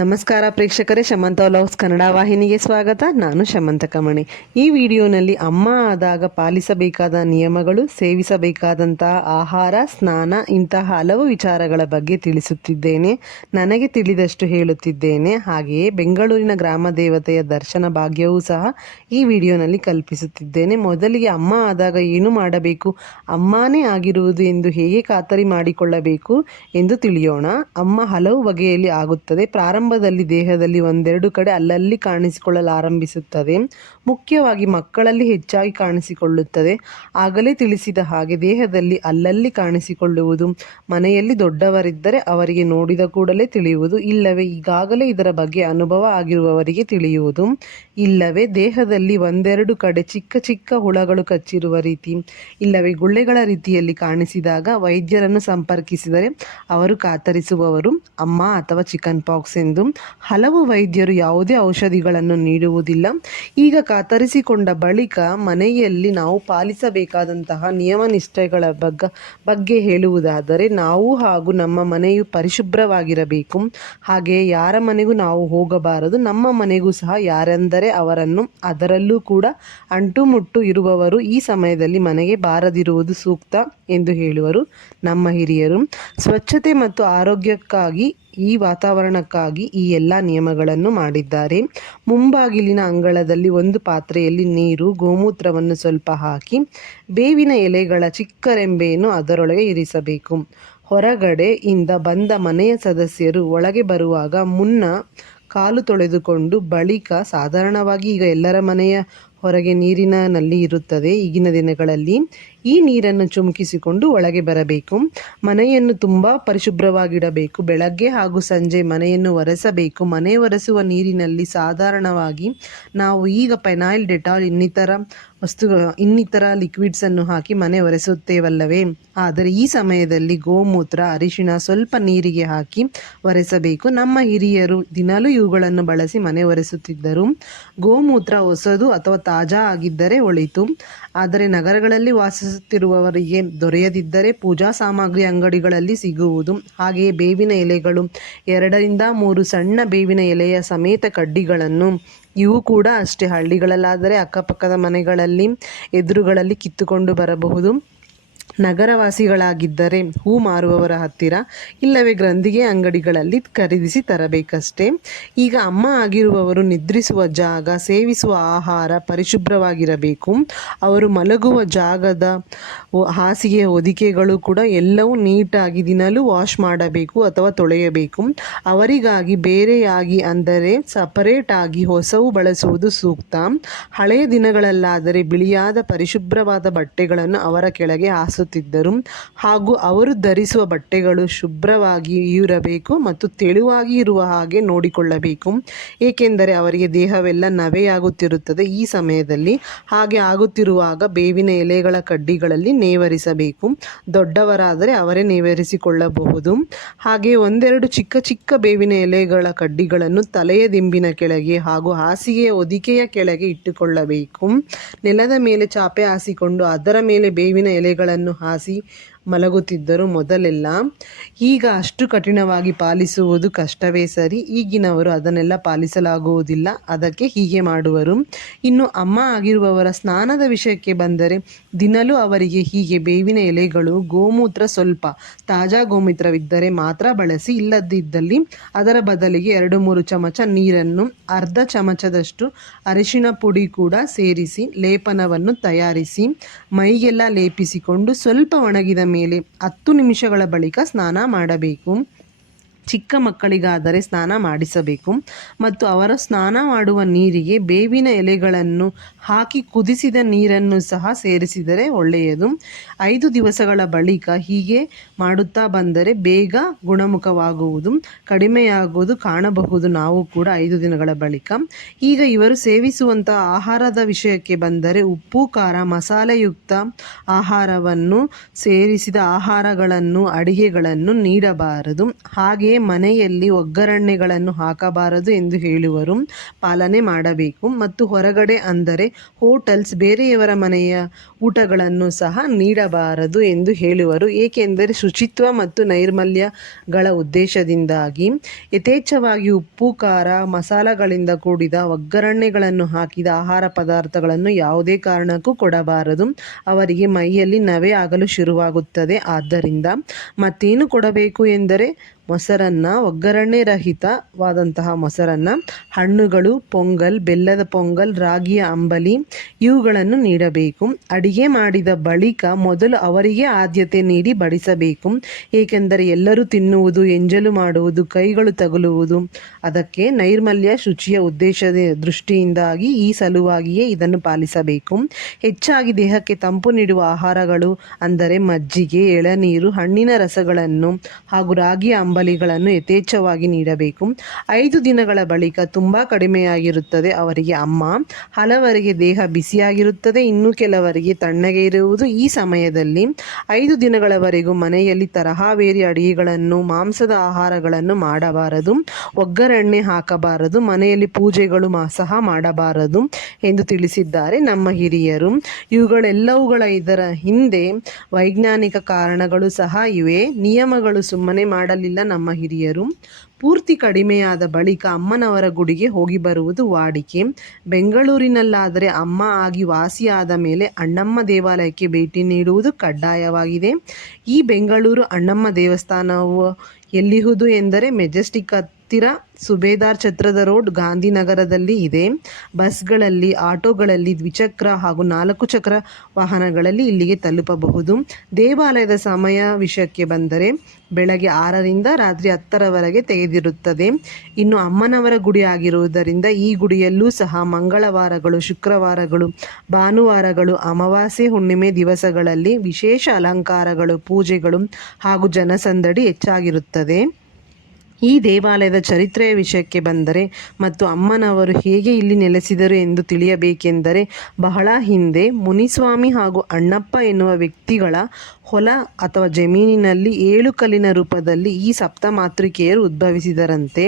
ನಮಸ್ಕಾರ ಪ್ರೇಕ್ಷಕರೇ, ಶಮಂತ ವ್ಲಾಗ್ಸ್ ಕನ್ನಡ ವಾಹಿನಿಗೆ ಸ್ವಾಗತ. ನಾನು ಶಮಂತ ಕಮಣಿ. ಈ ವಿಡಿಯೋನಲ್ಲಿ ಅಮ್ಮ ಆದಾಗ ಪಾಲಿಸಬೇಕಾದ ನಿಯಮಗಳು, ಸೇವಿಸಬೇಕಾದಂತಹ ಆಹಾರ, ಸ್ನಾನ ಇಂತಹ ಹಲವು ವಿಚಾರಗಳ ಬಗ್ಗೆ ತಿಳಿಸುತ್ತಿದ್ದೇನೆ. ನನಗೆ ತಿಳಿದಷ್ಟು ಹೇಳುತ್ತಿದ್ದೇನೆ. ಹಾಗೆಯೇ ಬೆಂಗಳೂರಿನ ಗ್ರಾಮ ದೇವತೆಯ ದರ್ಶನ ಭಾಗ್ಯವೂ ಸಹ ಈ ವಿಡಿಯೋನಲ್ಲಿ ಕಲ್ಪಿಸುತ್ತಿದ್ದೇನೆ. ಮೊದಲಿಗೆ ಅಮ್ಮ ಆದಾಗ ಏನು ಮಾಡಬೇಕು, ಅಮ್ಮನೇ ಆಗಿರುವುದು ಎಂದು ಹೇಗೆ ಖಾತರಿ ಮಾಡಿಕೊಳ್ಳಬೇಕು ಎಂದು ತಿಳಿಯೋಣ. ಅಮ್ಮ ಹಲವು ಬಗೆಯಲ್ಲಿ ಆಗುತ್ತದೆ. ಪ್ರಾರಂಭದಲ್ಲಿ ದೇಹದಲ್ಲಿ ಒಂದೆರಡು ಕಡೆ ಅಲ್ಲಲ್ಲಿ ಕಾಣಿಸಿಕೊಳ್ಳಲಾರಂಭಿಸುತ್ತದೆ. ಮುಖ್ಯವಾಗಿ ಮಕ್ಕಳಲ್ಲಿ ಹೆಚ್ಚಾಗಿ ಕಾಣಿಸಿಕೊಳ್ಳುತ್ತದೆ. ಆಗಲೇ ತಿಳಿಸಿದ ಹಾಗೆ ದೇಹದಲ್ಲಿ ಅಲ್ಲಲ್ಲಿ ಕಾಣಿಸಿಕೊಳ್ಳುವುದು, ಮನೆಯಲ್ಲಿ ದೊಡ್ಡವರಿದ್ದರೆ ಅವರಿಗೆ ನೋಡಿದ ಕೂಡಲೇ ತಿಳಿಯುವುದು, ಇಲ್ಲವೇ ಈಗಾಗಲೇ ಇದರ ಬಗ್ಗೆ ಅನುಭವ ಆಗಿರುವವರಿಗೆ ತಿಳಿಯುವುದು, ಇಲ್ಲವೇ ದೇಹದಲ್ಲಿ ಒಂದೆರಡು ಕಡೆ ಚಿಕ್ಕ ಚಿಕ್ಕ ಹುಳಗಳು ಕಚ್ಚಿರುವ ರೀತಿ, ಇಲ್ಲವೇ ಗುಳ್ಳೆಗಳ ರೀತಿಯಲ್ಲಿ ಕಾಣಿಸಿದಾಗ ವೈದ್ಯರನ್ನು ಸಂಪರ್ಕಿಸಿದರೆ ಅವರು ಖಾತರಿಸುವವರು ಅಮ್ಮ ಅಥವಾ ಚಿಕನ್ ಪಾಕ್ಸ್ ಎಂದು. ಹಲವು ವೈದ್ಯರು ಯಾವುದೇ ಔಷಧಿಗಳನ್ನು ನೀಡುವುದಿಲ್ಲ. ಈಗ ಖಾತರಿಸಿಕೊಂಡ ಬಳಿಕ ಮನೆಯಲ್ಲಿ ನಾವು ಪಾಲಿಸಬೇಕಾದಂತಹ ನಿಯಮ ನಿಷ್ಠೆಗಳ ಬಗ್ಗೆ ಹೇಳುವುದಾದರೆ, ನಾವು ಹಾಗೂ ನಮ್ಮ ಮನೆಯು ಪರಿಶುಭ್ರವಾಗಿರಬೇಕು. ಹಾಗೆಯೇ ಯಾರ ಮನೆಗೂ ನಾವು ಹೋಗಬಾರದು. ನಮ್ಮ ಮನೆಗೂ ಸಹ ಯಾರೆಂದರೆ ಅವರನ್ನು, ಅದರಲ್ಲೂ ಕೂಡ ಅಂಟುಮುಟ್ಟು ಇರುವವರು ಈ ಸಮಯದಲ್ಲಿ ಮನೆಗೆ ಬಾರದಿರುವುದು ಸೂಕ್ತ ಎಂದು ಹೇಳುವರು ನಮ್ಮ ಹಿರಿಯರು. ಸ್ವಚ್ಛತೆ ಮತ್ತು ಆರೋಗ್ಯಕ್ಕಾಗಿ, ಈ ವಾತಾವರಣಕ್ಕಾಗಿ ಈ ಎಲ್ಲ ನಿಯಮಗಳನ್ನು ಮಾಡಿದ್ದಾರೆ. ಮುಂಬಾಗಿಲಿನ ಅಂಗಳದಲ್ಲಿ ಒಂದು ಪಾತ್ರೆಯಲ್ಲಿ ನೀರು, ಗೋಮೂತ್ರವನ್ನು ಸ್ವಲ್ಪ ಹಾಕಿ ಬೇವಿನ ಎಲೆಗಳ ಚಿಕ್ಕ ರೆಂಬೆಯನ್ನು ಅದರೊಳಗೆ ಇರಿಸಬೇಕು. ಹೊರಗಡೆಯಿಂದ ಬಂದ ಮನೆಯ ಸದಸ್ಯರು ಒಳಗೆ ಬರುವಾಗ ಮುನ್ನ ಕಾಲು ತೊಳೆದುಕೊಂಡು ಬಳಿಕ, ಸಾಧಾರಣವಾಗಿ ಈಗ ಎಲ್ಲರ ಮನೆಯ ಹೊರಗೆ ನೀರಿನ ನಲ್ಲಿ ಇರುತ್ತದೆ ಈಗಿನ ದಿನಗಳಲ್ಲಿ, ಈ ನೀರನ್ನು ಚುಮುಕಿಸಿಕೊಂಡು ಒಳಗೆ ಬರಬೇಕು. ಮನೆಯನ್ನು ತುಂಬ ಪರಿಶುಭ್ರವಾಗಿಡಬೇಕು. ಬೆಳಗ್ಗೆ ಹಾಗೂ ಸಂಜೆ ಮನೆಯನ್ನು ಒರೆಸಬೇಕು. ಮನೆ ಒರೆಸುವ ನೀರಿನಲ್ಲಿ ಸಾಧಾರಣವಾಗಿ ನಾವು ಈಗ ಫೆನೈಲ್, ಡೆಟಾಲ್ ಇನ್ನಿತರ ಲಿಕ್ವಿಡ್ಸನ್ನು ಹಾಕಿ ಮನೆ ಒರೆಸುತ್ತೇವಲ್ಲವೇ, ಆದರೆ ಈ ಸಮಯದಲ್ಲಿ ಗೋಮೂತ್ರ, ಅರಿಶಿಣ ಸ್ವಲ್ಪ ನೀರಿಗೆ ಹಾಕಿ ಒರೆಸಬೇಕು. ನಮ್ಮ ಹಿರಿಯರು ದಿನಲೂ ಇವುಗಳನ್ನು ಬಳಸಿ ಮನೆ ಒರೆಸುತ್ತಿದ್ದರು. ಗೋಮೂತ್ರ ಹೊಸದು ಅಥವಾ ತಾಜಾ ಆಗಿದ್ದರೆ ಒಳಿತು. ಆದರೆ ನಗರಗಳಲ್ಲಿ ವಾಸಿಸುತ್ತಿರುವವರಿಗೆ ದೊರೆಯದಿದ್ದರೆ ಪೂಜಾ ಸಾಮಗ್ರಿ ಅಂಗಡಿಗಳಲ್ಲಿ ಸಿಗುವುದು. ಹಾಗೆಯೇ ಬೇವಿನ ಎಲೆಗಳು, 2-3 ಸಣ್ಣ ಬೇವಿನ ಎಲೆಯ ಸಮೇತ ಕಡ್ಡಿಗಳನ್ನು, ಇವು ಕೂಡ ಅಷ್ಟೇ ಹಳ್ಳಿಗಳಲ್ಲಾದರೆ ಅಕ್ಕಪಕ್ಕದ ಮನೆಗಳಲ್ಲಿ, ಎದುರುಗಳಲ್ಲಿ ಕಿತ್ತುಕೊಂಡು ಬರಬಹುದು. ನಗರವಾಸಿಗಳಾಗಿದ್ದರೆ ಹೂ ಮಾರುವವರ ಹತ್ತಿರ, ಇಲ್ಲವೇ ಗ್ರಂಥಿಗೆ ಅಂಗಡಿಗಳಲ್ಲಿ ಖರೀದಿಸಿ ತರಬೇಕಷ್ಟೇ. ಈಗ ಅಮ್ಮ ಆಗಿರುವವರು ನಿದ್ರಿಸುವ ಜಾಗ, ಸೇವಿಸುವ ಆಹಾರ ಪರಿಶುಭ್ರವಾಗಿರಬೇಕು. ಅವರು ಮಲಗುವ ಜಾಗದ ಹಾಸಿಗೆ, ಹೊದಿಕೆಗಳು ಕೂಡ ಎಲ್ಲವೂ ನೀಟಾಗಿ ದಿನಲೂ ವಾಶ್ ಮಾಡಬೇಕು ಅಥವಾ ತೊಳೆಯಬೇಕು. ಅವರಿಗಾಗಿ ಬೇರೆಯಾಗಿ, ಅಂದರೆ ಸಪರೇಟ್ ಆಗಿ ಹೊಸವು ಬಳಸುವುದು ಸೂಕ್ತ. ಹಳೆಯ ದಿನಗಳಲ್ಲಾದರೆ ಬಿಳಿಯಾದ ಪರಿಶುಭ್ರವಾದ ಬಟ್ಟೆಗಳನ್ನು ಅವರ ಕೆಳಗೆ ಹಾಸುತ್ತಿದ್ದರು. ಹಾಗೂ ಅವರು ಧರಿಸುವ ಬಟ್ಟೆಗಳು ಶುಭ್ರವಾಗಿ ಇರಬೇಕು ಮತ್ತು ತೆಳುವಾಗಿ ಇರುವ ಹಾಗೆ ನೋಡಿಕೊಳ್ಳಬೇಕು. ಏಕೆಂದರೆ ಅವರಿಗೆ ದೇಹವೆಲ್ಲ ನವೆಯಾಗುತ್ತಿರುತ್ತದೆ ಈ ಸಮಯದಲ್ಲಿ. ಹಾಗೆ ಆಗುತ್ತಿರುವಾಗ ಬೇವಿನ ಎಲೆಗಳ ಕಡ್ಡಿಗಳಲ್ಲಿ ನೇವರಿಸಬೇಕು. ದೊಡ್ಡವರಾದರೆ ಅವರೇ ನೇವರಿಸಿಕೊಳ್ಳಬಹುದು. ಹಾಗೆ ಒಂದೆರಡು ಚಿಕ್ಕ ಚಿಕ್ಕ ಬೇವಿನ ಎಲೆಗಳ ಕಡ್ಡಿಗಳನ್ನು ತಲೆಯ ದಿಂಬಿನ ಕೆಳಗೆ ಹಾಗೂ ಹಾಸಿಗೆಯ ಹೊದಿಕೆಯ ಕೆಳಗೆ ಇಟ್ಟುಕೊಳ್ಳಬೇಕು. ನೆಲದ ಮೇಲೆ ಚಾಪೆ ಹಾಸಿಕೊಂಡು ಅದರ ಮೇಲೆ ಬೇವಿನ ಎಲೆಗಳನ್ನು ಹಾಸಿ ಮಲಗುತ್ತಿದ್ದರು ಮೊದಲೆಲ್ಲ. ಈಗ ಅಷ್ಟು ಕಠಿಣವಾಗಿ ಪಾಲಿಸುವುದು ಕಷ್ಟವೇ ಸರಿ. ಈಗಿನವರು ಅದನ್ನೆಲ್ಲ ಪಾಲಿಸಲಾಗುವುದಿಲ್ಲ, ಅದಕ್ಕೆ ಹೀಗೆ ಮಾಡುವರು. ಇನ್ನು ಅಮ್ಮ ಆಗಿರುವವರ ಸ್ನಾನದ ವಿಷಯಕ್ಕೆ ಬಂದರೆ, ದಿನಲೂ ಅವರಿಗೆ ಹೀಗೆ ಬೇವಿನ ಎಲೆಗಳು, ಗೋಮೂತ್ರ, ಸ್ವಲ್ಪ ತಾಜಾ ಗೋಮೂತ್ರವಿದ್ದರೆ ಮಾತ್ರ ಬಳಸಿ. ಇಲ್ಲದಿದ್ದಲ್ಲಿ ಅದರ ಬದಲಿಗೆ 2-3 ಚಮಚ ನೀರನ್ನು, ಅರ್ಧ ಚಮಚದಷ್ಟು ಅರಿಶಿಣ ಪುಡಿ ಕೂಡ ಸೇರಿಸಿ ಲೇಪನವನ್ನು ತಯಾರಿಸಿ ಮೈಗೆಲ್ಲ ಲೇಪಿಸಿಕೊಂಡು ಸ್ವಲ್ಪ ಒಣಗಿದ ಮೇಲೆ 10 ನಿಮಿಷಗಳ ಬಳಿಕ ಸ್ನಾನ ಮಾಡಬೇಕು. ಚಿಕ್ಕ ಮಕ್ಕಳಿಗಾದರೆ ಸ್ನಾನ ಮಾಡಿಸಬೇಕು ಮತ್ತು ಅವರ ಸ್ನಾನ ಮಾಡುವ ನೀರಿಗೆ ಬೇವಿನ ಎಲೆಗಳನ್ನು ಹಾಕಿ ಕುದಿಸಿದ ನೀರನ್ನು ಸಹ ಸೇರಿಸಿದರೆ ಒಳ್ಳೆಯದು. 5 ದಿವಸಗಳ ಬಳಿಕ ಹೀಗೆ ಮಾಡುತ್ತಾ ಬಂದರೆ ಬೇಗ ಗುಣಮುಖವಾಗುವುದು, ಕಡಿಮೆಯಾಗುವುದು ಕಾಣಬಹುದು ನಾವು ಕೂಡ 5 ದಿನಗಳ ಬಳಿಕ. ಈಗ ಇವರು ಸೇವಿಸುವಂತಹ ಆಹಾರದ ವಿಷಯಕ್ಕೆ ಬಂದರೆ, ಉಪ್ಪು, ಖಾರ, ಮಸಾಲೆಯುಕ್ತ ಆಹಾರವನ್ನು ಸೇರಿಸಿದ ಆಹಾರಗಳನ್ನು, ಅಡಿಗೆಗಳನ್ನು ನೀಡಬಾರದು. ಹಾಗೆಯೇ ಮನೆಯಲ್ಲಿ ಒಗ್ಗರಣೆಗಳನ್ನು ಹಾಕಬಾರದು ಎಂದು ಹೇಳುವರು, ಪಾಲನೆ ಮಾಡಬೇಕು. ಮತ್ತು ಹೊರಗಡೆ ಅಂದರೆ ಹೋಟೆಲ್ಸ್, ಬೇರೆಯವರ ಮನೆಯ ಊಟಗಳನ್ನು ಸಹ ನೀಡಬಾರದು ಎಂದು ಹೇಳುವರು. ಏಕೆಂದರೆ ಶುಚಿತ್ವ ಮತ್ತು ನೈರ್ಮಲ್ಯಗಳ ಉದ್ದೇಶದಿಂದಾಗಿ. ಯಥೇಚ್ಛವಾಗಿ ಉಪ್ಪು, ಖಾರ, ಮಸಾಲೆಗಳಿಂದ ಕೂಡಿದ ಒಗ್ಗರಣೆಗಳನ್ನು ಹಾಕಿದ ಆಹಾರ ಪದಾರ್ಥಗಳನ್ನು ಯಾವುದೇ ಕಾರಣಕ್ಕೂ ಕೊಡಬಾರದು. ಅವರಿಗೆ ಮೈಯಲ್ಲಿ ನವೆ ಆಗಲು ಶುರುವಾಗುತ್ತದೆ. ಆದ್ದರಿಂದ ಮತ್ತೇನು ಕೊಡಬೇಕು ಎಂದರೆ ಮೊಸರನ್ನು, ಒಗ್ಗರಣೆ ರಹಿತವಾದಂತಹ ಮೊಸರನ್ನು, ಹಣ್ಣುಗಳು, ಪೊಂಗಲ್, ಬೆಲ್ಲದ ಪೊಂಗಲ್, ರಾಗಿಯ ಅಂಬಲಿ ಇವುಗಳನ್ನು ನೀಡಬೇಕು. ಅಡಿಗೆ ಮಾಡಿದ ಬಳಿಕ ಮೊದಲು ಅವರಿಗೆ ಆದ್ಯತೆ ನೀಡಿ ಬಡಿಸಬೇಕು. ಏಕೆಂದರೆ ಎಲ್ಲರೂ ತಿನ್ನುವುದು, ಎಂಜಲು ಮಾಡುವುದು, ಕೈಗಳು ತಗುಲುವುದು. ಅದಕ್ಕೆ ನೈರ್ಮಲ್ಯ, ಶುಚಿಯ ಉದ್ದೇಶದ ದೃಷ್ಟಿಯಿಂದಾಗಿ ಈ ಸಲುವಾಗಿಯೇ ಇದನ್ನು ಪಾಲಿಸಬೇಕು. ಹೆಚ್ಚಾಗಿ ದೇಹಕ್ಕೆ ತಂಪು ನೀಡುವ ಆಹಾರಗಳು ಅಂದರೆ ಮಜ್ಜಿಗೆ, ಎಳನೀರು, ಹಣ್ಣಿನ ರಸಗಳನ್ನು ಹಾಗೂ ರಾಗಿಯ ಅಂಬಲಿಗಳನ್ನು ಯಥೇಚ್ಛವಾಗಿ ನೀಡಬೇಕು. 5 ದಿನಗಳ ಬಳಿಕ ತುಂಬ ಕಡಿಮೆಯಾಗಿರುತ್ತದೆ ಅವರಿಗೆ ಅಮ್ಮ. ಹಲವರಿಗೆ ದೇಹ ಬಿಸಿಯಾಗಿರುತ್ತದೆ, ಇನ್ನು ಕೆಲವರಿಗೆ ತಣ್ಣಗೆ ಇರುವುದು. ಈ ಸಮಯದಲ್ಲಿ 5 ದಿನಗಳವರೆಗೂ ಮನೆಯಲ್ಲಿ ತರಹವೇರಿ ಅಡಿಗೆಗಳನ್ನು, ಮಾಂಸದ ಆಹಾರಗಳನ್ನು ಮಾಡಬಾರದು, ಒಗ್ಗರಣೆ ಹಾಕಬಾರದು, ಮನೆಯಲ್ಲಿ ಪೂಜೆಗಳು ಸಹ ಮಾಡಬಾರದು ಎಂದು ತಿಳಿಸಿದ್ದಾರೆ ನಮ್ಮ ಹಿರಿಯರು. ಇವುಗಳೆಲ್ಲವುಗಳ ಇದರ ಹಿಂದೆ ವೈಜ್ಞಾನಿಕ ಕಾರಣಗಳು ಸಹ ಇವೆ. ನಿಯಮಗಳು ಸುಮ್ಮನೆ ಮಾಡಲಿಲ್ಲ ನಮ್ಮ ಹಿರಿಯರು. ಪೂರ್ತಿ ಕಡಿಮೆಯಾದ ಬಳಿಕ ಅಮ್ಮನವರ ಗುಡಿಗೆ ಹೋಗಿ ಬರುವುದು ವಾಡಿಕೆ. ಬೆಂಗಳೂರಿನಲ್ಲಾದರೆ ಅಮ್ಮ ಆಗಿ ವಾಸಿಯಾದ ಮೇಲೆ ಅಣ್ಣಮ್ಮ ದೇವಾಲಯಕ್ಕೆ ಭೇಟಿ ನೀಡುವುದು ಕಡ್ಡಾಯವಾಗಿದೆ. ಈ ಬೆಂಗಳೂರು ಅಣ್ಣಮ್ಮ ದೇವಸ್ಥಾನವು ಎಲ್ಲಿಹುದು ಎಂದರೆ ಮೆಜೆಸ್ಟಿಕ್ ಹತ್ತಿರ ಸುಬೇದಾರ್ ಛತ್ರದ ರೋಡ್, ಗಾಂಧಿನಗರದಲ್ಲಿ ಇದೆ. ಬಸ್ಗಳಲ್ಲಿ, ಆಟೋಗಳಲ್ಲಿ, ದ್ವಿಚಕ್ರ ಹಾಗೂ 4 ಚಕ್ರ ವಾಹನಗಳಲ್ಲಿ ಇಲ್ಲಿಗೆ ತಲುಪಬಹುದು. ದೇವಾಲಯದ ಸಮಯ ವಿಷಯಕ್ಕೆ ಬಂದರೆ ಬೆಳಗ್ಗೆ 6ರಿಂದ ರಾತ್ರಿ 10ರವರೆಗೆ ತೆಗೆದಿರುತ್ತದೆ. ಇನ್ನು ಅಮ್ಮನವರ ಗುಡಿ ಆಗಿರುವುದರಿಂದ ಈ ಗುಡಿಯಲ್ಲೂ ಸಹ ಮಂಗಳವಾರಗಳು, ಶುಕ್ರವಾರಗಳು, ಭಾನುವಾರಗಳು, ಅಮಾವಾಸ್ಯೆ, ಹುಣ್ಣಿಮೆ ದಿವಸಗಳಲ್ಲಿ ವಿಶೇಷ ಅಲಂಕಾರಗಳು, ಪೂಜೆಗಳು ಹಾಗೂ ಜನಸಂದಣಿ ಹೆಚ್ಚಾಗಿರುತ್ತದೆ. ಈ ದೇವಾಲಯದ ಚರಿತ್ರೆಯ ವಿಷಯಕ್ಕೆ ಬಂದರೆ ಮತ್ತು ಅಮ್ಮನವರು ಹೇಗೆ ಇಲ್ಲಿ ನೆಲೆಸಿದರು ಎಂದು ತಿಳಿಯಬೇಕೆಂದರೆ, ಬಹಳ ಹಿಂದೆ ಮುನಿಸ್ವಾಮಿ ಹಾಗೂ ಅಣ್ಣಪ್ಪ ಎನ್ನುವ ವ್ಯಕ್ತಿಗಳ ಹೊಲ ಅಥವಾ ಜಮೀನಿನಲ್ಲಿ 7 ಕಲ್ಲಿನ ರೂಪದಲ್ಲಿ ಈ ಸಪ್ತಮಾತೃಕೆಯರು ಉದ್ಭವಿಸಿದರಂತೆ.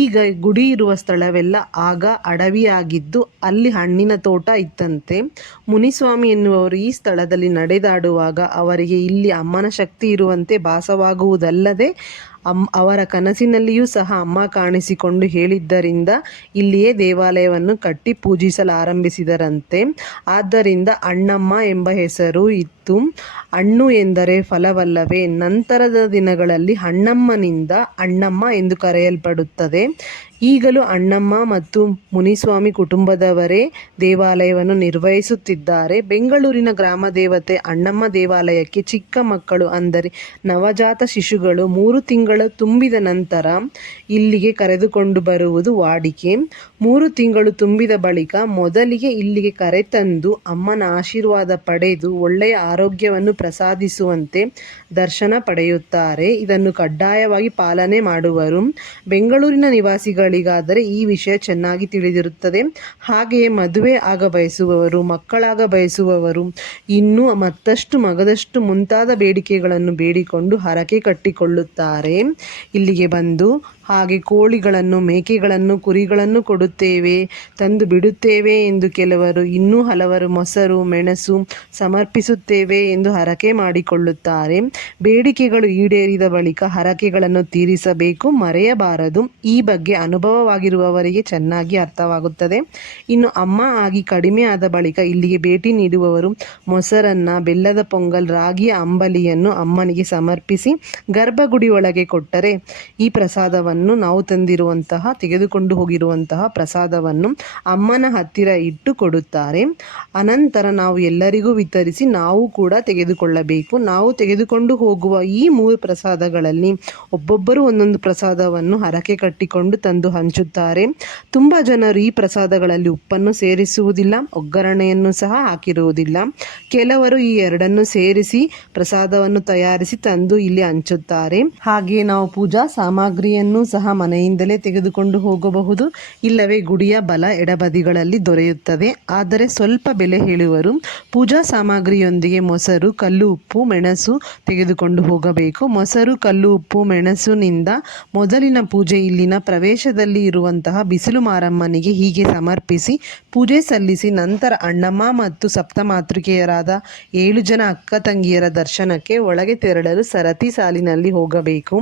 ಈಗ ಗುಡಿ ಇರುವ ಸ್ಥಳವೆಲ್ಲ ಆಗ ಅಡವಿಯಾಗಿದ್ದು ಅಲ್ಲಿ ಹಣ್ಣಿನ ತೋಟ ಇತ್ತಂತೆ. ಮುನಿಸ್ವಾಮಿ ಎನ್ನುವರು ಈ ಸ್ಥಳದಲ್ಲಿ ನಡೆದಾಡುವಾಗ ಅವರಿಗೆ ಇಲ್ಲಿ ಅಮ್ಮನ ಶಕ್ತಿ ಇರುವಂತೆ ಭಾಸವಾಗುವುದಲ್ಲದೆ ಅವರ ಕನಸಿನಲ್ಲಿಯೂ ಸಹ ಅಮ್ಮ ಕಾಣಿಸಿಕೊಂಡು ಹೇಳಿದ್ದರಿಂದ ಇಲ್ಲಿಯೇ ದೇವಾಲಯವನ್ನು ಕಟ್ಟಿ ಪೂಜಿಸಲಾರಂಭಿಸಿದರಂತೆ. ಆದ್ದರಿಂದ ಅಣ್ಣಮ್ಮ ಎಂಬ ಹೆಸರು ಇತ್ತು. ಹಣ್ಣು ಎಂದರೆ ಫಲವಲ್ಲವೇ? ನಂತರದ ದಿನಗಳಲ್ಲಿ ಅಣ್ಣಮ್ಮನಿಂದ ಅಣ್ಣಮ್ಮ ಎಂದು ಕರೆಯಲ್ಪಡುತ್ತದೆ. ಈಗಲೂ ಅಣ್ಣಮ್ಮ ಮತ್ತು ಮುನಿಸ್ವಾಮಿ ಕುಟುಂಬದವರೇ ದೇವಾಲಯವನ್ನು ನಿರ್ವಹಿಸುತ್ತಿದ್ದಾರೆ. ಬೆಂಗಳೂರಿನ ಗ್ರಾಮ ದೇವತೆ ಅಣ್ಣಮ್ಮ ದೇವಾಲಯಕ್ಕೆ ಚಿಕ್ಕ ಮಕ್ಕಳು ಅಂದರೆ ನವಜಾತ ಶಿಶುಗಳು 3 ತಿಂಗಳು ತುಂಬಿದ ನಂತರ ಇಲ್ಲಿಗೆ ಕರೆದುಕೊಂಡು ಬರುವುದು ವಾಡಿಕೆ. 3 ತಿಂಗಳು ತುಂಬಿದ ಬಳಿಕ ಮೊದಲಿಗೆ ಇಲ್ಲಿಗೆ ಕರೆತಂದು ಅಮ್ಮನ ಆಶೀರ್ವಾದ ಪಡೆದು ಒಳ್ಳೆಯ ಆರೋಗ್ಯವನ್ನು ಪ್ರಸಾದಿಸುವಂತೆ ದರ್ಶನ ಪಡೆಯುತ್ತಾರೆ. ಇದನ್ನು ಕಡ್ಡಾಯವಾಗಿ ಪಾಲನೆ ಮಾಡುವರು. ಬೆಂಗಳೂರಿನ ನಿವಾಸಿಗಳಿಗಾದರೆ ಈ ವಿಷಯ ಚೆನ್ನಾಗಿ ತಿಳಿದಿರುತ್ತದೆ. ಹಾಗೆಯೇ ಮದುವೆ ಆಗ ಬಯಸುವವರು, ಮಕ್ಕಳಾಗ ಬಯಸುವವರು, ಇನ್ನೂ ಮತ್ತಷ್ಟು ಮಗದಷ್ಟು ಮುಂತಾದ ಬೇಡಿಕೆಗಳನ್ನು ಬೇಡಿಕೊಂಡು ಹರಕೆ ಕಟ್ಟಿಕೊಳ್ಳುತ್ತಾರೆ. ಇಲ್ಲಿಗೆ ಬಂದು ಹಾಗೆ ಕೋಳಿಗಳನ್ನು, ಮೇಕೆಗಳನ್ನು, ಕುರಿಗಳನ್ನು ಕೊಡುತ್ತೇವೆ, ತಂದು ಬಿಡುತ್ತೇವೆ ಎಂದು ಕೆಲವರು, ಇನ್ನೂ ಹಲವರು ಮೊಸರು, ಮೆಣಸು ಸಮರ್ಪಿಸುತ್ತೇವೆ ಎಂದು ಹರಕೆ ಮಾಡಿಕೊಳ್ಳುತ್ತಾರೆ. ಬೇಡಿಕೆಗಳು ಈಡೇರಿದ ಬಳಿಕ ಹರಕೆಗಳನ್ನು ತೀರಿಸಬೇಕು, ಮರೆಯಬಾರದು. ಈ ಬಗ್ಗೆ ಅನುಭವವಾಗಿರುವವರಿಗೆ ಚೆನ್ನಾಗಿ ಅರ್ಥವಾಗುತ್ತದೆ. ಇನ್ನು ಅಮ್ಮ ಆಗಿ ಕಡಿಮೆ ಆದ ಬಳಿಕ ಇಲ್ಲಿಗೆ ಭೇಟಿ ನೀಡುವವರು ಮೊಸರನ್ನ, ಬೆಲ್ಲದ ಪೊಂಗಲ್, ರಾಗಿಯ ಅಂಬಲಿಯನ್ನು ಅಮ್ಮನಿಗೆ ಸಮರ್ಪಿಸಿ ಗರ್ಭಗುಡಿ ಒಳಗೆ ಕೊಟ್ಟರೆ ಈ ಪ್ರಸಾದವನ್ನು ನಾವು ತೆಗೆದುಕೊಂಡು ಹೋಗಿರುವಂತಹ ಪ್ರಸಾದವನ್ನು ಅಮ್ಮನ ಹತ್ತಿರ ಇಟ್ಟು ಕೊಡುತ್ತಾರೆ. ಅನಂತರ ನಾವು ಎಲ್ಲರಿಗೂ ವಿತರಿಸಿ ನಾವು ಕೂಡ ತೆಗೆದುಕೊಳ್ಳಬೇಕು. ನಾವು ತೆಗೆದುಕೊಂಡು ಹೋಗುವ ಈ 3 ಪ್ರಸಾದಗಳಲ್ಲಿ ಒಬ್ಬೊಬ್ಬರು ಒಂದೊಂದು ಪ್ರಸಾದವನ್ನು ಹರಕೆ ಕಟ್ಟಿಕೊಂಡು ತಂದು ಹಂಚುತ್ತಾರೆ. ತುಂಬ ಜನರು ಈ ಪ್ರಸಾದಗಳಲ್ಲಿ ಉಪ್ಪನ್ನು ಸೇರಿಸುವುದಿಲ್ಲ, ಒಗ್ಗರಣೆಯನ್ನು ಸಹ ಹಾಕಿರುವುದಿಲ್ಲ. ಕೆಲವರು ಈ ಎರಡನ್ನು ಸೇರಿಸಿ ಪ್ರಸಾದವನ್ನು ತಯಾರಿಸಿ ತಂದು ಇಲ್ಲಿ ಹಂಚುತ್ತಾರೆ. ಹಾಗೆಯೇ ನಾವು ಪೂಜಾ ಸಾಮಗ್ರಿಯನ್ನು ಸಹ ಮನೆಯಿಂದಲೇ ತೆಗೆದುಕೊಂಡು ಹೋಗಬಹುದು, ಇಲ್ಲವೇ ಗುಡಿಯ ಬಲ ಎಡಬದಿಗಳಲ್ಲಿ ದೊರೆಯುತ್ತದೆ. ಆದರೆ ಸ್ವಲ್ಪ ಬೆಲೆ ಹೇಳುವರು. ಪೂಜಾ ಸಾಮಗ್ರಿಯೊಂದಿಗೆ ಮೊಸರು, ಕಲ್ಲು ಉಪ್ಪು, ಮೆಣಸು ತೆಗೆದುಕೊಂಡು ಹೋಗಬೇಕು. ಮೊಸರು, ಕಲ್ಲು ಉಪ್ಪು, ಮೆಣಸುನಿಂದ ಮೊದಲಿನ ಪೂಜೆ ಇಲ್ಲಿನ ಪ್ರವೇಶದಲ್ಲಿ ಇರುವಂತಹ ಬಿಸಿಲು ಮಾರಮ್ಮನಿಗೆ ಹೀಗೆ ಸಮರ್ಪಿಸಿ ಪೂಜೆ ಸಲ್ಲಿಸಿ ನಂತರ ಅಣ್ಣಮ್ಮ ಮತ್ತು ಸಪ್ತಮಾತೃಕೆಯರಾದ 7 ಜನ ಅಕ್ಕ ತಂಗಿಯರ ದರ್ಶನಕ್ಕೆ ಒಳಗೆ ತೆರಳಲು ಸರತಿ ಸಾಲಿನಲ್ಲಿ ಹೋಗಬೇಕು.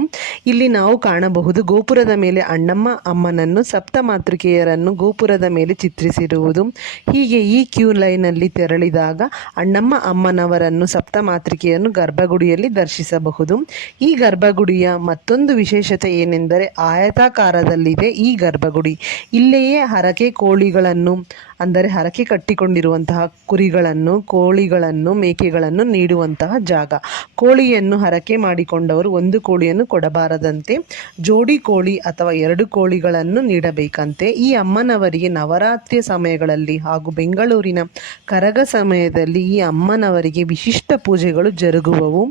ಇಲ್ಲಿ ನಾವು ಕಾಣಬಹುದು ಗೋಪುರದ ಮೇಲೆ ಅಣ್ಣಮ್ಮ ಅಮ್ಮನನ್ನು, ಸಪ್ತಮಾತೃಕೆಯರನ್ನು ಗೋಪುರದ ಮೇಲೆ ಚಿತ್ರಿಸಿರುವುದು. ಹೀಗೆ ಈ ಕ್ಯೂ ಲೈನಲ್ಲಿ ತೆರಳಿದಾಗ ಅಣ್ಣಮ್ಮ ಅಮ್ಮನವರನ್ನು, ಸಪ್ತಮಾತೃಕೆಯನ್ನು ಗರ್ಭಗುಡಿಯಲ್ಲಿ ದರ್ಶಿಸಬಹುದು. ಈ ಗರ್ಭಗುಡಿಯ ಮತ್ತೊಂದು ವಿಶೇಷತೆ ಏನೆಂದರೆ ಆಯತಾಕಾರದಲ್ಲಿದೆ ಈ ಗರ್ಭಗುಡಿ. ಇಲ್ಲಿಯೇ ಹರಕೆ ಕೋಳಿಗಳನ್ನು ಅಂದರೆ ಹರಕೆ ಕಟ್ಟಿಕೊಂಡಿರುವಂತಹ ಕುರಿಗಳನ್ನು, ಕೋಳಿಗಳನ್ನು, ಮೇಕೆಗಳನ್ನು ನೀಡುವಂತಹ ಜಾಗ. ಕೋಳಿಯನ್ನು ಹರಕೆ ಮಾಡಿಕೊಂಡವರು ಒಂದು ಕೋಳಿಯನ್ನು ಕೊಡಬಾರದಂತೆ, ಜೋಡಿ ಕೋಳಿ ಅಥವಾ 2 ಕೋಳಿಗಳನ್ನು ನೀಡಬೇಕಂತೆ. ಈ ಅಮ್ಮನವರಿಗೆ ನವರಾತ್ರಿಯ ಸಮಯಗಳಲ್ಲಿ ಹಾಗೂ ಬೆಂಗಳೂರಿನ ಕರಗ ಸಮಯದಲ್ಲಿ ಈ ಅಮ್ಮನವರಿಗೆ ವಿಶಿಷ್ಟ ಪೂಜೆಗಳು ಜರುಗುವವು.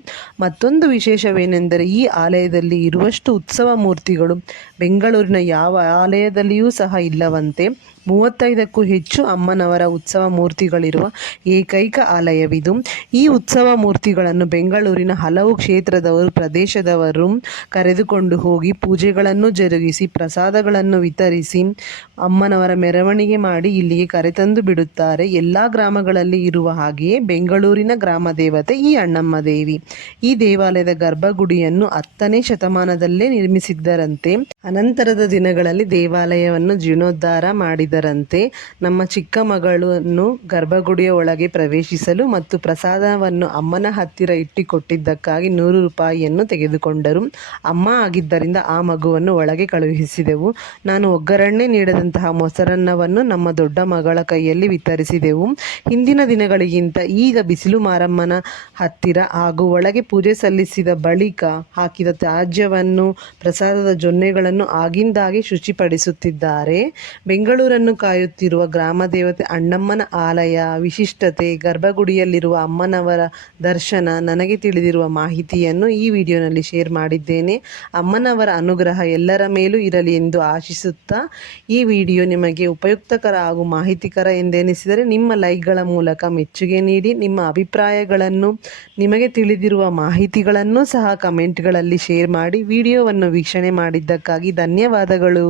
ಮತ್ತೊಂದು ವಿಶೇಷವೇನೆಂದರೆ ಈ ಆಲಯದಲ್ಲಿ ಇರುವಷ್ಟು ಉತ್ಸವ ಮೂರ್ತಿಗಳು ಬೆಂಗಳೂರಿನ ಯಾವ ಆಲಯದಲ್ಲಿಯೂ ಸಹ ಇಲ್ಲವಂತೆ. 35ಕ್ಕೂ ಹೆಚ್ಚು ಅಮ್ಮನವರ ಉತ್ಸವ ಮೂರ್ತಿಗಳಿರುವ ಏಕೈಕ ಆಲಯವಿದು. ಈ ಉತ್ಸವ ಮೂರ್ತಿಗಳನ್ನು ಬೆಂಗಳೂರಿನ ಹಲವು ಕ್ಷೇತ್ರದವರು, ಪ್ರದೇಶದವರು ಕರೆದುಕೊಂಡು ಹೋಗಿ ಪೂಜೆಗಳನ್ನು ಜರುಗಿಸಿ ಪ್ರಸಾದಗಳನ್ನು ವಿತರಿಸಿ ಅಮ್ಮನವರ ಮೆರವಣಿಗೆ ಮಾಡಿ ಇಲ್ಲಿಗೆ ಕರೆತಂದು ಬಿಡುತ್ತಾರೆ. ಎಲ್ಲ ಗ್ರಾಮಗಳಲ್ಲಿ ಇರುವ ಹಾಗೆಯೇ ಬೆಂಗಳೂರಿನ ಗ್ರಾಮ ದೇವತೆ ಈ ಅಣ್ಣಮ್ಮ ದೇವಿ. ಈ ದೇವಾಲಯದ ಗರ್ಭಗುಡಿಯನ್ನು 10ನೇ ಶತಮಾನದಲ್ಲೇ ನಿರ್ಮಿಸಿದ್ದರಂತೆ. ಅನಂತರದ ದಿನಗಳಲ್ಲಿ ದೇವಾಲಯವನ್ನು ಜೀರ್ಣೋದ್ಧಾರ ಮಾಡಿದರಂತೆ. ನಮ್ಮ ಚಿಕ್ಕ ಮಗಳನ್ನು ಗರ್ಭಗುಡಿಯ ಒಳಗೆ ಪ್ರವೇಶಿಸಲು ಮತ್ತು ಪ್ರಸಾದವನ್ನು ಅಮ್ಮನ ಹತ್ತಿರ ಇಟ್ಟಿಕೊಟ್ಟಿದ್ದಕ್ಕಾಗಿ 100 ರೂಪಾಯಿಯನ್ನು ತೆಗೆದುಕೊಂಡರು. ಅಮ್ಮ ಆಗಿದ್ದರಿಂದ ಆ ಮಗುವನ್ನು ಒಳಗೆ ಕಳುಹಿಸಿದೆವು. ನಾನು ಒಗ್ಗರಣೆ ನೀಡದಂತಹ ಮೊಸರನ್ನವನ್ನು ನಮ್ಮ ದೊಡ್ಡ ಮಗಳ ಕೈಯಲ್ಲಿ ವಿತರಿಸಿದೆವು. ಹಿಂದಿನ ದಿನಗಳಿಗಿಂತ ಈಗ ಬಿಸಿಲು ಮಾರಮ್ಮನ ಹತ್ತಿರ ಹಾಗೂ ಒಳಗೆ ಪೂಜೆ ಸಲ್ಲಿಸಿದ ಬಳಿಕ ಹಾಕಿದ ತ್ಯಾಜ್ಯವನ್ನು, ಪ್ರಸಾದದ ಜೊನ್ನೆಗಳನ್ನು ಆಗಿಂದಾಗೆ ಶುಚಿಪಡಿಸುತ್ತಿದ್ದಾರೆ. ಬೆಂಗಳೂರನ್ನು ಕಾಯುತ್ತಿರುವ ಗ್ರಾಮ ದೇವತೆ ಅಣ್ಣಮ್ಮನ ಆಲಯ ವಿಶಿಷ್ಟತೆ, ಗರ್ಭಗುಡಿಯಲ್ಲಿರುವ ಅಮ್ಮನವರ ದರ್ಶನ, ನನಗೆ ತಿಳಿದಿರುವ ಮಾಹಿತಿಯನ್ನು ಈ ವಿಡಿಯೋನಲ್ಲಿ ಶೇರ್ ಮಾಡಿದ್ದೇನೆ. ಅಮ್ಮನವರ ಅನುಗ್ರಹ ಎಲ್ಲರ ಮೇಲೂ ಇರಲಿ ಎಂದು ಆಶಿಸುತ್ತಾ ಈ ವಿಡಿಯೋ ನಿಮಗೆ ಉಪಯುಕ್ತಕರ ಹಾಗೂ ಮಾಹಿತಿಕರ ಎಂದೆನಿಸಿದರೆ ನಿಮ್ಮ ಲೈಕ್ಗಳ ಮೂಲಕ ಮೆಚ್ಚುಗೆ ನೀಡಿ. ನಿಮ್ಮ ಅಭಿಪ್ರಾಯಗಳನ್ನು, ನಿಮಗೆ ತಿಳಿದಿರುವ ಮಾಹಿತಿಗಳನ್ನು ಸಹ ಕಮೆಂಟ್ಗಳಲ್ಲಿ ಶೇರ್ ಮಾಡಿ. ವಿಡಿಯೋವನ್ನು ವೀಕ್ಷಣೆ ಮಾಡಿದ್ದಕ್ಕಾಗಿ ಧನ್ಯವಾದಗಳು.